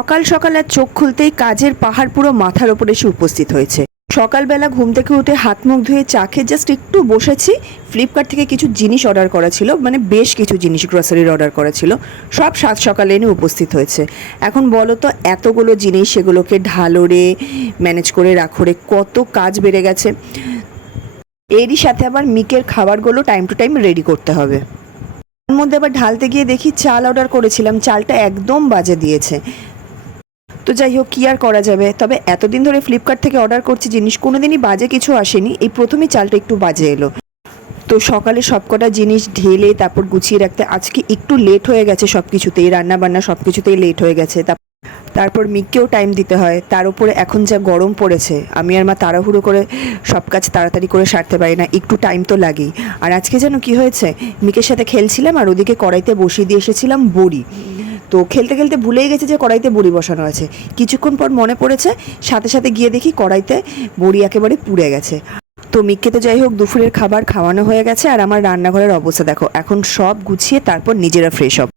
সকাল সকাল আর চোখ খুলতেই কাজের পাহাড় পুরো মাথার ওপরে এসে উপস্থিত হয়েছে। সকালবেলা ঘুম থেকে উঠে হাত মুখ ধুয়ে চা খেয়ে জাস্ট একটু বসেছি। ফ্লিপকার্ট থেকে কিছু জিনিস অর্ডার করা ছিল, মানে বেশ কিছু জিনিস গ্রসারির অর্ডার করা ছিল, সব সাত সকালে এনে উপস্থিত হয়েছে। এখন বলো তো এতগুলো জিনিস, সেগুলোকে ঢালোরে ম্যানেজ করে রাখোরে, কত কাজ বেড়ে গেছে। এরই সাথে আবার মিকের খাবারগুলো টাইম টু টাইম রেডি করতে হবে। তার মধ্যে আবার ঢালতে গিয়ে দেখি চাল অর্ডার করেছিলাম, চালটা একদম বাজে দিয়েছে। তো যাই হোক, কী আর করা যাবে। তবে এতদিন ধরে ফ্লিপকার্ট থেকে অর্ডার করছি জিনিস, কোনোদিনই বাজে কিছু আসেনি, এই প্রথমেই চালটা একটু বাজে এলো। তো সকালে সবকটা জিনিস ঢেলে তারপর গুছিয়ে রাখতে আজকে একটু লেট হয়ে গেছে, সব কিছুতেই রান্নাবান্না সব কিছুতেই লেট হয়ে গেছে। তারপর মিককেও টাইম দিতে হয়, তার উপরে এখন যা গরম পড়েছে, আমি আর মা তাড়াহুড়ো করে সব কাজ তাড়াতাড়ি করে সারতে পারি না, একটু টাইম তো লাগেই। আর আজকে যেন কি হয়েছে, মিকের সাথে খেলছিলাম আর ওদিকে কড়াইতে বসিয়ে দিয়ে এসেছিলাম বড়ি। তো খেলতে খেলতে ভুলেই গেছে যে কড়াইতে বড়ি বসানো আছে। কিছুক্ষণ পর মনে পড়েছে, সাথে সাথে গিয়ে দেখি কড়াইতে বড়ি একেবারে পুড়ে গেছে। তো মিককে তো যাই হোক দুপুরের খাবার খাওয়ানো হয়ে গেছে, আর আমার রান্নাঘরের অবস্থা দেখো, এখন সব গুছিয়ে তারপর নিজেরা ফ্রেশ হব।